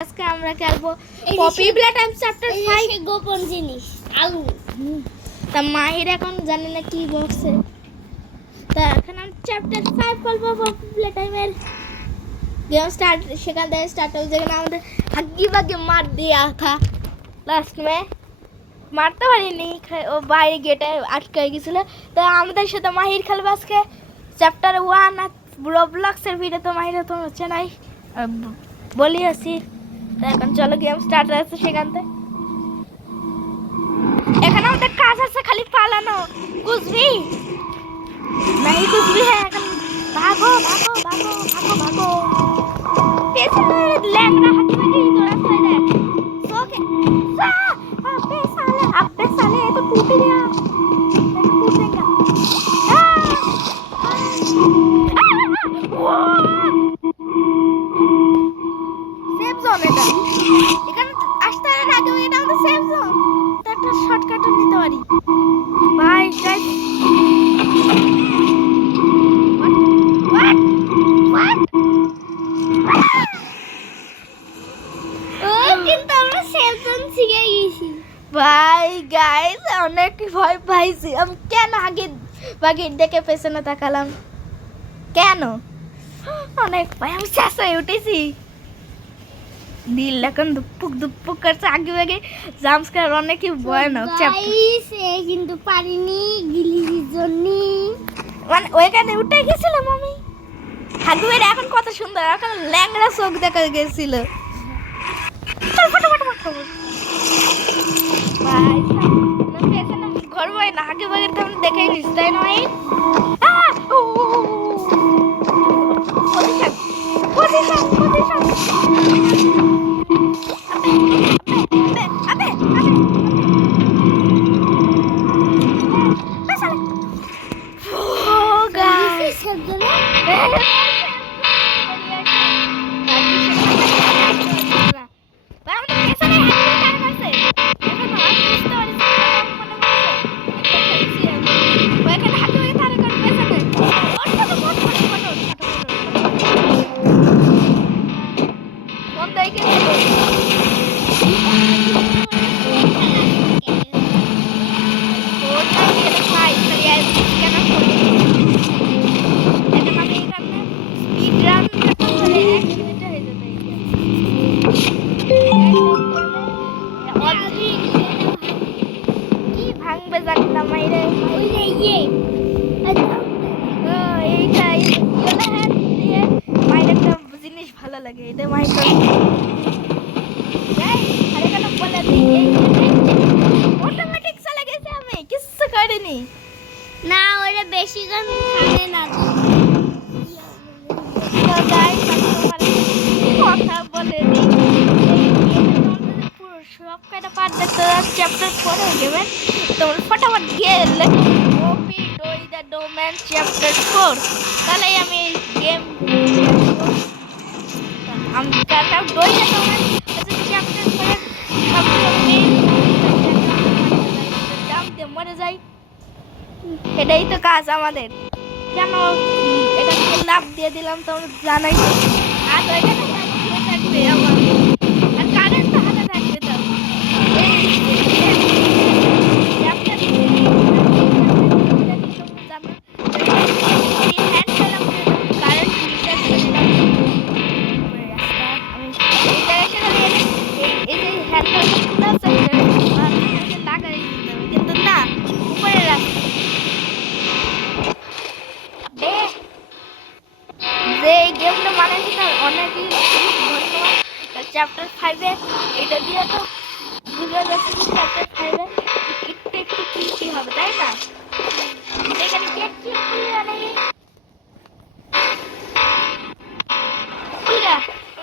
আজকে আমরা খেলবো পপি প্লেটাইম চ্যাপ্টার 5 গোপন জিনিস আলু। তা মাহির এখন জানে না কি বলছে। তা এখন আমরা চ্যাপ্টার 5 খেলবো পপি প্লেটাইমের गेम स्टार्ट সেখান থেকে স্টার্ট হবে যেখানে আমাদের হাগি বাগে মার দেয়া था লাস্ট में মারতে পারিনি ও বাইরে গেটে আটকে গেছিল। তো আমাদের সাথে মাহির খেলবে আজকে চ্যাপ্টার 1 আর রবলক্সের ভিডিও তো মাহির তো হচ্ছে নাই বলি আসি। তো এখন চলো গেম স্টার্ট হচ্ছে সেখান থেকে। এখানে আমাদের কাজ আছে খালি পালানো বুঝবি नहीं कुछ भी है भागो भागो भागो भागो भागो पेছনে ল্যাংড়া হাতি বাকি তোরা সাইডে सोके अबे साले ये तो टूट गया टूट देगा सेफ जोन এটা এখানে আসতে আগে এটা আমাদের সেফ জোন তো একটা শর্টকাট নিতে পারি ভাই গাইস ভাই গাইস অনেক ভয় পাইছি আমি কেন আগে বাগে দেখে পেছনে তাকালাম কেন অনেক ভয় আমি শেষ হয়ে উঠেছি দিল এখন দুপুক দুপুক করছে আগে বাগে জাম্পস্কার অনেকই ভয়ানক গাইস কিন্তু পারিনি গিলির জন্য মানে ওইখানে উঠে গেছিলাম আমি হাগুয়ের এখন কত সুন্দর এখন ল্যাংড়া চোখ দেখা গেছিল ভাই পেছনে ঘর ভাই না আগে বাগে তো আমি দেখেই নিস তাই নয় ভালো লাগে এটা মাইক অটোমেটিক চলে গেছে আমি কিছু করিনি না ওরে বেশি গান খাবে না তো গাইস কথা বলে দিই পুরো সব কয়টা পার্ট দেখতে চ্যাপ্টার 4 হয়ে যাবে তোমরা ফটাফট গিয়ে পপি ডই দ্য ডোমেন চ্যাপ্টার 4 তাহলে আমি গেম আমি কালকে ডই দ্য ডোমেন চ্যাপ্টার 4 সব জাম্প দিয়ে মরে যাই এটাই তো কাজ আমাদের কেন এটা লাভ দিয়ে দিলাম তোমরা জানাই আর তো এখানে থাকবে আমার আর কারেন্ট তো হাতে থাকবে তো কিন্তু না উপরে রাখতে যে গেমটা বানাইছি তার অনেকই ধন্যবাদ চ্যাপ্টার 5 এ এটা দিয়ে তো বুঝা যাচ্ছে যে চ্যাপ্টার 5 এ একটু একটু কি হবে তাই না এখানে কি কি নাকি পুরা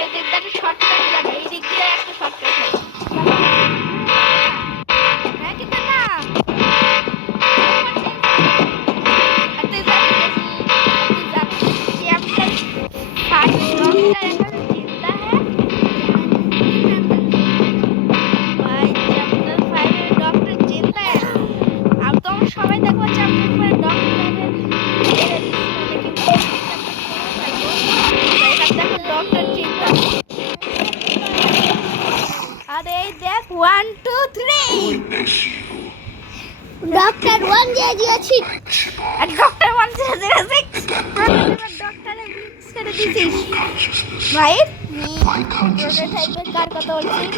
এই দিকটা শর্টকাট যাবে এই দিক দিয়ে একটা শর্টকাট হবে হ্যাঁ কিন্তু না সবাই দেখবো চ্যাপ্টার 4 ডক্টর 1 2 3 ডক্টর 106 আর ডক্টর 106 ডক্টরে মিক্স করে দিছিস ভাই প্রোটোটাইপের কার কথা বলছিস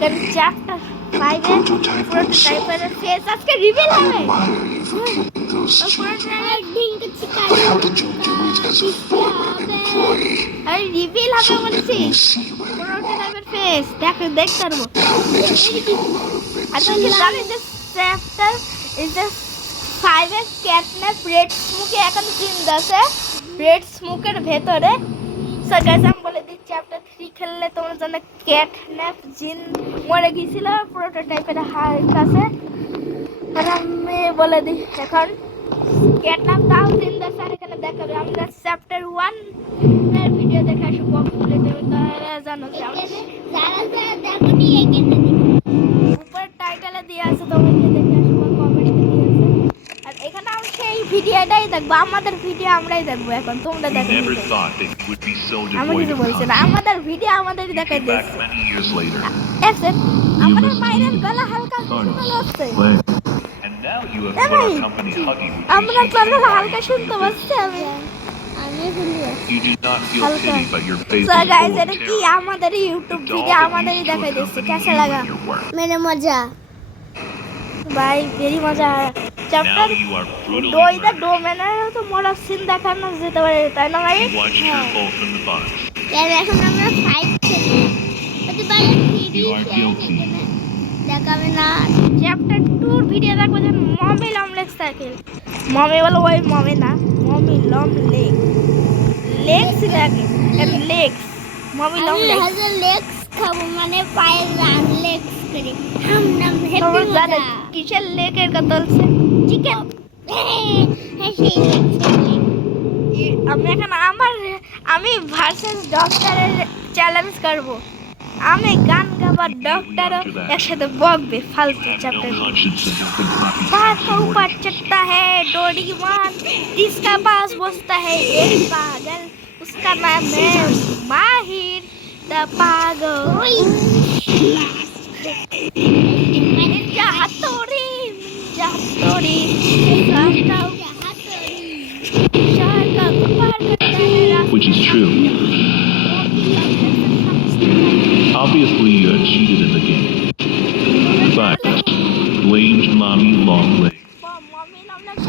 কারণ চ্যাপ্টার 5 এর প্রোটোটাইপের ফেস আজকে রিভিল হবে আরে রিভিল হবে বলছিস প্রোটোটাইপের ফেস দেখতে পারবো আচ্ছা জানিস যে চ্যাপ্টার ইজ দ্য 5 এর ক্যাটন্যাপ রেড স্মোকে এখন জিন্দা আছে রেড স্মোকের ভেতরে সো গাইস আমি বলে দিই চ্যাপ্টার 3 খেললে তোমরা জানো ক্যাটন্যাপ জিন মরে গিয়েছিল প্রোটোটাইপের কাছে আর আমি বলে দিই এখন ক্যাটন্যাপ তাও জিন্দা আছে আর এখানে দেখাবে আমরা চ্যাপ্টার 1 এর ভিডিও দেখে আসবো কমপ্লিট তাহলে জানো যে যারা দেখনি এখানে উপর টাইটেলে দেয়া আছে তোমরা গিয়ে দেখে আসবে কমেন্টে দিয়ে আছে আর এখানে আমরা সেই ভিডিওটাই দেখব আমাদের ভিডিও আমরাই দেখব এখন তোমরা দেখো আমি কিছু বলছি না আমাদের ভিডিও আমাদেরই দেখাই দিচ্ছি এসে আমাদের মায়ের গলা হালকা শুনতে লাগছে আমরা গলা হালকা শুনতে পাচ্ছি আমি গাইস এটা কি আমাদের ইউটিউব ভিডিও আমাদেরই দেখাই দিচ্ছে কেমন লাগা মেরে মজা ভাই ভেরি মজা চ্যাপ্টার দইটা ডোমেনের তো মরা সিন দেখানো যেতে পারে তাই না ভাই এখন আমরা ফাইট খেলি যদি ভাই ভিডিও দেখাবে না চ্যাপ্টার 2 এর ভিডিও দেখো যে মমি লমলেক্স সাইকেল মমি বলো ওই মমি না মমি লমলেক লেক্স লাগে লেক্স মমি লমলেক্স হাজার লেগস খাবো মানে পায়ের রান লেগস করে হাম নাম হেপি তোমরা মজা জানো কিসের লেকের কথা বলছে চিকেন হ্যাঁ সেই আমি এখন আমি ভার্সেস ডক্টরের চ্যালেঞ্জ করব আমি গান গাবার डॉक्टर একসাথে বকবে ফালতু চ্যাপ্টার बात को ऊपर चढ़ता है डोरीमोन जिसका पास बसता है एक पागल उसका नाम है माहिर द पागल निंजा हथौड़ी शहर का ऊपर करता है Which is true. Obviously, you have cheated in the game. But blamed mommy long leg. Mommy long leg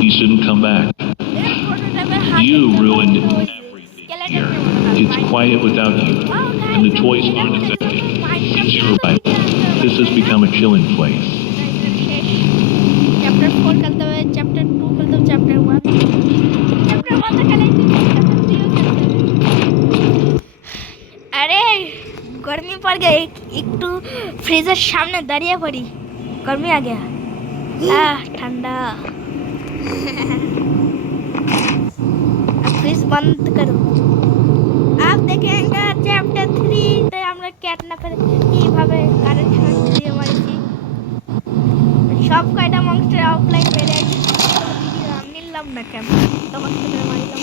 He shouldn't come back. You ruined everything here. It's quiet without you, and the toys aren't affected. It's your right. This has become a chilling place. Chapter 4 খেলতে হবে chapter 2 খেলতে হবে chapter 1 chapter 1 তো খেলাই chapter 3 ও খেলতে হবে আরে गर्मी पड़ गई একটু ফ্রিজের সামনে দাঁড়িয়ে পড়ি गर्मी आ गया ठंडा फ्रिज बंद करो आप देखेंगे चैप्टर 3 তে আমরা ক্যাটন্যাপের কিভাবে কারেন্ট শট দিয়ে মারছি সব কয়টা মনস্টার অফলাইন বেরিয়ে ভিডিও আমি নিলাম না কেন তখন থেকে মারিলাম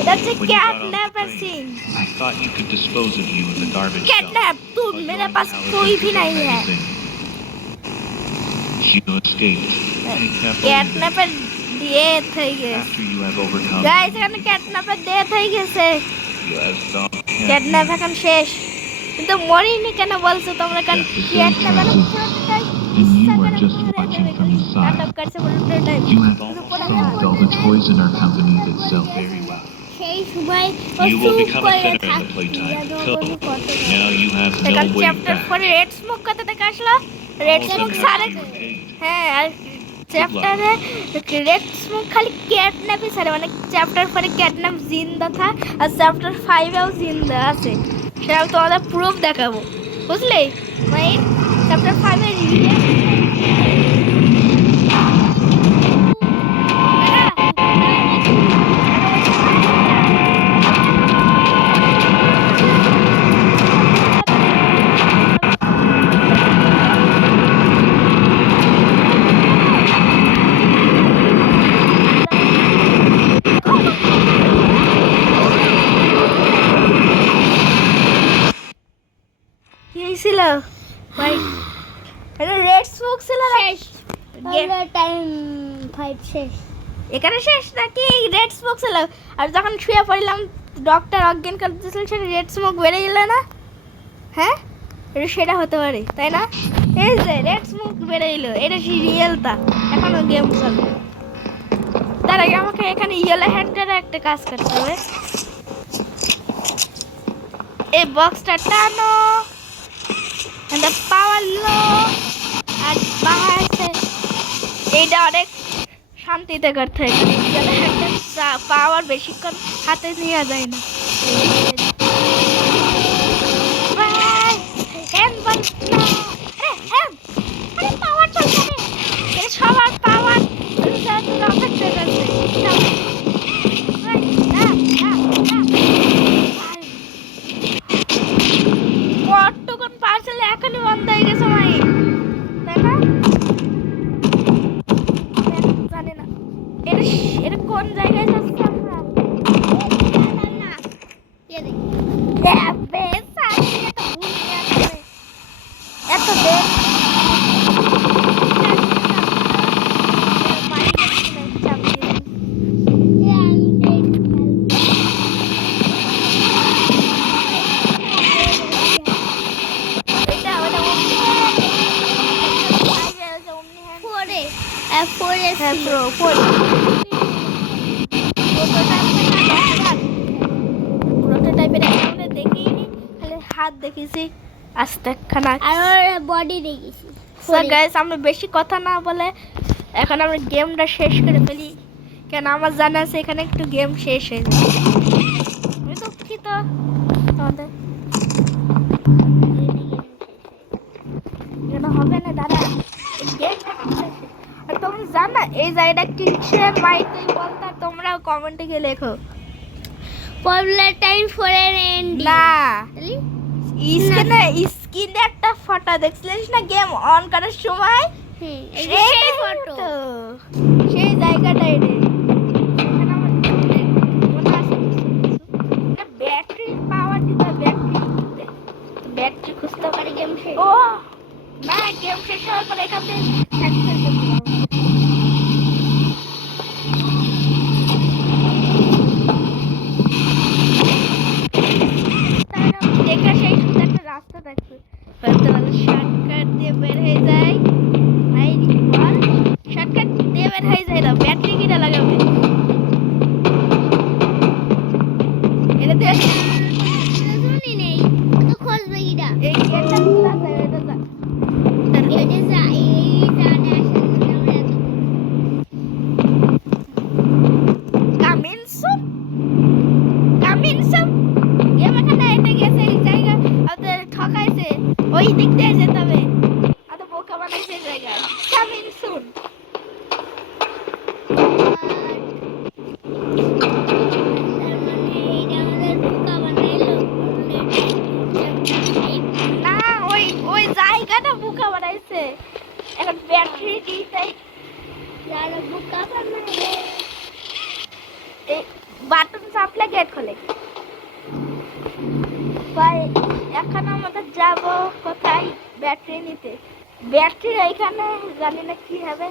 এটা হচ্ছে ক্যাটন্যাপের scene I thought you could dispose of you in the garbage CatNap तू मेरे पास कोई भी नहीं है You escaped. कैटनैपर डेथ हो गए After you have overcome, guys এখানে कैटनैपर डेथ হয়ে গেছে you have stopped him. CatNap এখন শেষ কিন্তু মরিনি কেন বলছো তোমরা কেন कैटनैपर prototype And you are just watching from the side. নাটক করছে prototype You have solved all the toys in our company that sell very well. সেই সময় You will become a fitter in the playtime. Cool. Now you have এখন no way chapter back. 4 red smoke কথা থেকে আসলো red Also smoke have সারে you engaged. হ্যাঁ আর চ্যাপ্টারে red smoke খালি ক্যাটন্যাপই সারে মানে চ্যাপ্টার 4 ক্যাটন্যাপ জিন্দা থা আর চ্যাপ্টার 5 এও জিন্দা আছে সেটা আমি তোমাদের প্রুফ দেখাবো বুঝলে মানে চ্যাপ্টার 5 এর রিভিউ রেড স্মোক ছিল শেষ টাইম 5 শেষ এখানে শেষ নাকি রেড স্মোক ছিল আর যখন শুয়ে পড়লাম ডক্টর অজ্ঞান করে দিয়েছিল সেটা রেড স্মোক বেড়ে গেল না হ্যাঁ এটা সেটা হতে পারে তাই না এই যে রেড স্মোক বেড়ে এলো এটা রিয়েলটা এখনো গেম চলে তার আগে আমাকে এখানে ইয়েলো হ্যান্ডের একটা কাজ করতে হবে এই বক্সটা টানো এটা পাওয়ার লো আর বাহারছে এইটা অনেক শান্তিতে করতে হয় ইয়েলো হ্যান্ডের পাওয়ার বেশিক্ষণ হাতে নেওয়া যায় না হ্যান্ড বল পাওয়ার চলছে সবার পাওয়ার রকেট চলছে কতক্ষণ পার্সেল এখনই বন্ধ হয়ে গেছে ভাই তাই না জানি না এটা এটা কোন জায়গায় যাচ্ছে আমরা এত বেশ হাত দেখেছি আস্তে খানা আর বডি দেখেছি সো গাইস আমরা বেশি কথা না বলে এখন আমরা গেমটা শেষ করে ফেলি কেন আমার জানা আছে এখানে একটু গেম শেষ হয়ে যাবে আমি দুঃখিত তোমাদের কেন হবে না দাদা আর তুমি জানো এই জায়গাটা কিসের মাইতে বলতা তোমরাও কমেন্টে গিয়ে লেখো পপুলার টাইম 4 এর এন্ড না স্ক্রিনে একটা ফটো দেখছিলিস না গেম অন করার সময় সেই ফটো সেই জায়গাটা এটা ব্যাটারি পাওয়ার দিতে ব্যাটারি খুঁজতে পারি গেম শেষ ও না গেম শেষ হওয়ার পরে এখান থেকে দেখে সেই সুন্দর একটা রাস্তা দেখবে শর্টকাট দিয়ে বের হয়ে যায় শর্টকাট দিয়ে বের হয়ে যায় না ব্যাটারি কিনা লাগাবে এটা দেখ শুনি নেই তো খোঁজবে কিরা এই গেটটা খোলা যায় এটা যা এটা যা এই জানে আসলে আমরা এত কামিন সুন গেম এখানে এটা গেছে এই জায়গা আমাদের ঠকাইছে ওই দিক দিয়ে যেতে হবে এত বোকা বানাইছে এই জায়গায় কামিন সুন না ওই ওই জায়গাটা বোকা বানাইছে এখন ব্যাটারি দিতে বাটন চাপলে গেট খোলে ভাই এখন আমাদের যাব কোথায় ব্যাটারি নিতে ব্যাটারি এখানে জানি না কি হবে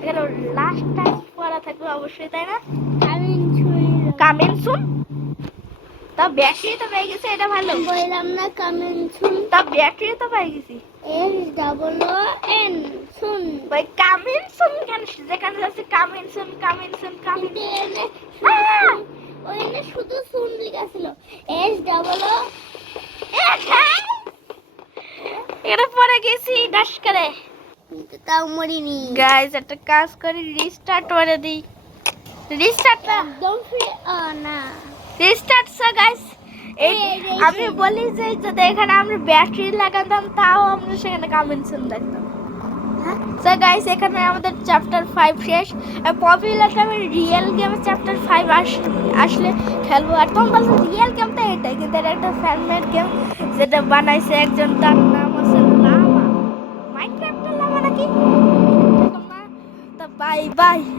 এখানে লাস্ট টাইম করা থাকবে অবশ্যই তাই না কামিন সুন তা ব্যাটারি তো পেয়ে গেছে এটা ভালো বললাম না কামিং সুন তা ব্যাটারি তো পেয়ে গেছি SOON সুন ভাই কামিন সুন কেন যেখানে যাচ্ছে কামিন সুন ওখানে শুধু সুন লেখা ছিল SOO এটা পরে গেছি ডাশ করে তাও মরিনি গাইস একটা কাজ করি রিস্টার্ট করে দিই রিস্টার্ট না একদম ফ্রি না রিস্টার্ট সো গাইস এই আমি বলি যে যদি এখানে আমরা ব্যাটারি লাগাতাম তাও আমরা সেখানে কামিং সুন দেখতাম সো গাইস এখানে আমাদের চ্যাপ্টার 5 শেষ পপুলার টাইমে রিয়েল গেমে চ্যাপ্টার 5 আসলে খেলবো আর তোমরা বলছো রিয়েল গেমটা এটাই কিন্তু এটা একটা ফ্যানমেড গেম যেটা বানাইছে একজন তার নাম হচ্ছে লামা মাইনক্রাফটের লামা নাকি তো বাই বাই